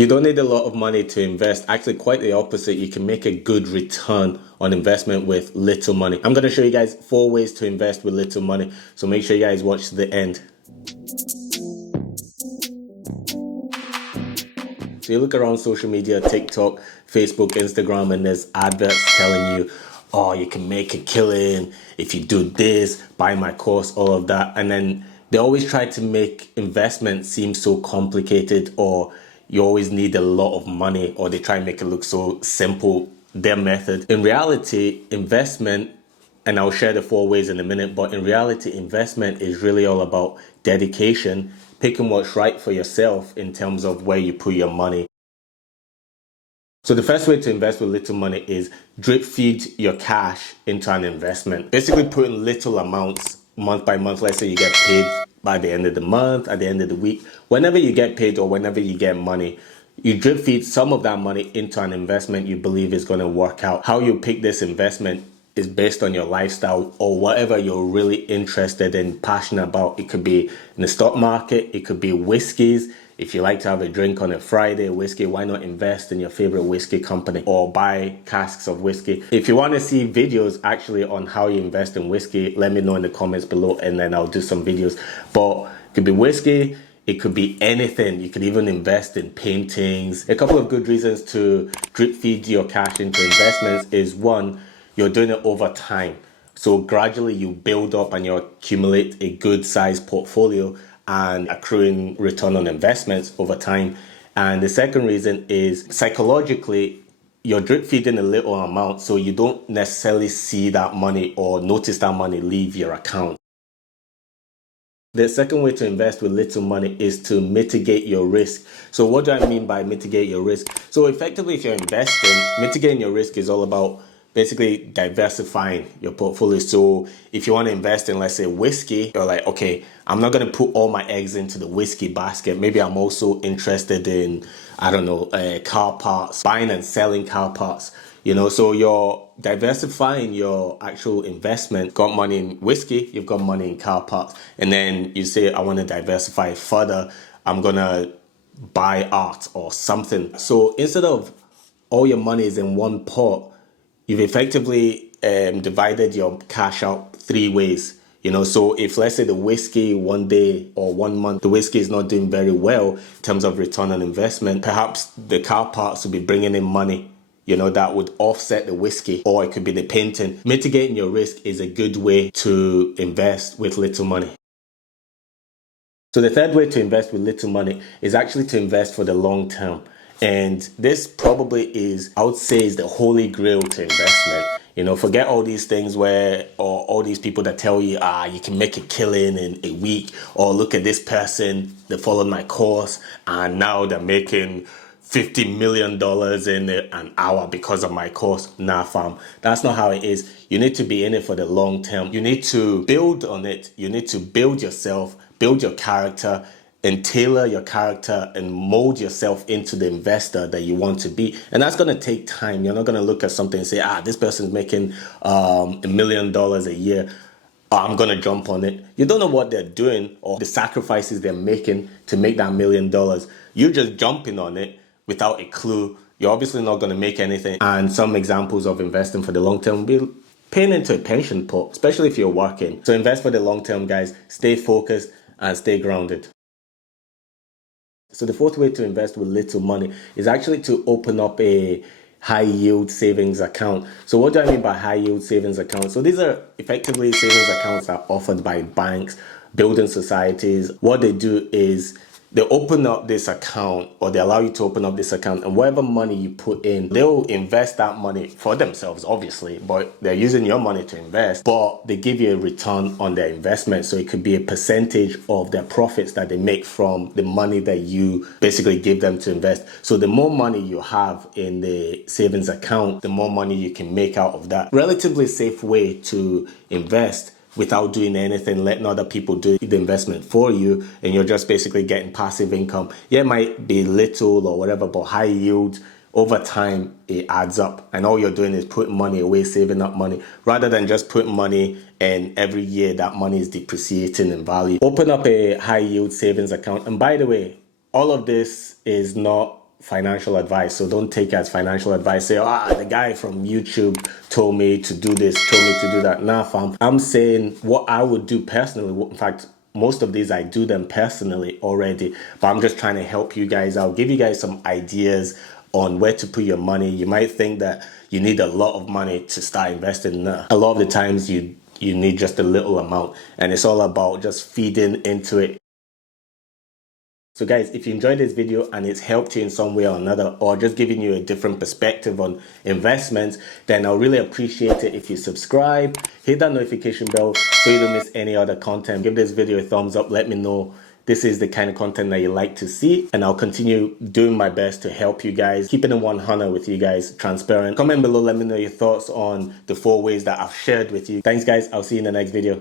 You don't need a lot of money to invest. Actually, quite the opposite. You can make a good return on investment with little money. I'm going to show you guys 4 ways to invest with little money. So make sure you guys watch to the end. So you look around social media, TikTok, Facebook, Instagram, and there's adverts telling you, oh, you can make a killing if you do this, buy my course, all of that. And then they always try to make investment seem so complicated, or you always need a lot of money, or they try and make it look so simple, their method. In reality, investment, and I'll share the 4 ways in a minute, but in reality, investment is really all about dedication, picking what's right for yourself in terms of where you put your money. So the first way to invest with little money is drip feed your cash into an investment. Basically putting little amounts month by month. Let's say you get paid by the end of the month, at the end of the week, whenever you get paid or whenever you get money, you drip feed some of that money into an investment you believe is going to work out. How you pick this investment is based on your lifestyle or whatever you're really interested and passionate about. It could be in the stock market, it could be whiskeys. If you like to have a drink on a Friday, whiskey, why not invest in your favorite whiskey company or buy casks of whiskey? If you want to see videos actually on how you invest in whiskey, let me know in the comments below and then I'll do some videos. But it could be whiskey, it could be anything. You could even invest in paintings. A couple of good reasons to drip feed your cash into investments is, one, you're doing it over time. So gradually you build up and you accumulate a good sized portfolio and accruing return on investments over time. And the second reason is psychologically, you're drip feeding a little amount, so you don't necessarily see that money or notice that money leave your account. The second way to invest with little money is to mitigate your risk. So what do I mean by mitigate your risk? So effectively, if you're investing, mitigating your risk is all about basically diversifying your portfolio. So if you want to invest in, let's say, whiskey, you're like, okay, I'm not going to put all my eggs into the whiskey basket. Maybe I'm also interested in, I don't know, car parts, buying and selling car parts. So you're diversifying your actual investment. Got money in whiskey, you've got money in car parts. And then you say, I want to diversify further. I'm going to buy art or something. So instead of all your money is in one pot, you've effectively divided your cash out 3 ways. So if, let's say, the whiskey one day or 1 month, the whiskey is not doing very well in terms of return on investment, perhaps the car parts will be bringing in money, that would offset the whiskey, or it could be the painting. Mitigating your risk is a good way to invest with little money. So the third way to invest with little money is actually to invest for the long term. And this probably is, I would say, is the holy grail to investment. Forget all these things or all these people that tell you, you can make a killing in a week, or look at this person, they followed my course and now they're making $50 million in an hour because of my course. Nah, fam, that's not how it is. You need to be in it for the long term. You need to build on it. You need to build yourself, build your character, and tailor your character and mold yourself into the investor that you want to be. And that's going to take time. You're not going to look at something and say, this person's making $1 million a year. I'm going to jump on it. You don't know what they're doing or the sacrifices they're making to make that $1 million. You're just jumping on it without a clue. You're obviously not going to make anything. And some examples of investing for the long term will be paying into a pension pot, especially if you're working. So invest for the long term, guys. Stay focused and stay grounded. So the fourth way to invest with little money is actually to open up a high yield savings account. So what do I mean by high yield savings account? So these are effectively savings accounts that are offered by banks, building societies. What they do is they open up this account, or they allow you to open up this account, and whatever money you put in, they'll invest that money for themselves, obviously, but they're using your money to invest, but they give you a return on their investment. So it could be a percentage of their profits that they make from the money that you basically give them to invest. So the more money you have in the savings account, the more money you can make out of that. Relatively safe way to invest without doing anything, letting other people do the investment for you, and you're just basically getting passive income. Yeah, it might be little or whatever, but high yield, over time, it adds up. And all you're doing is putting money away, saving up money, rather than just putting money and every year that money is depreciating in value. Open up a high yield savings account. And by the way, all of this is not financial advice, so don't take it as financial advice. Say, the guy from YouTube told me to do this, told me to do that. Nah, fam. I'm saying what I would do personally. In fact, most of these I do them personally already, but I'm just trying to help you guys out, give you guys some ideas on where to put your money. You might think that you need a lot of money to start investing. Nah. A lot of the times you need just a little amount, and it's all about just feeding into it. So guys, if you enjoyed this video and it's helped you in some way or another, or just giving you a different perspective on investments, then I'll really appreciate it if you subscribe, hit that notification bell so you don't miss any other content. Give this video a thumbs up, let me know this is the kind of content that you like to see, and I'll continue doing my best to help you guys, keeping it 100 with you guys, transparent. Comment below, let me know your thoughts on the 4 ways that I've shared with you. Thanks guys, I'll see you in the next video.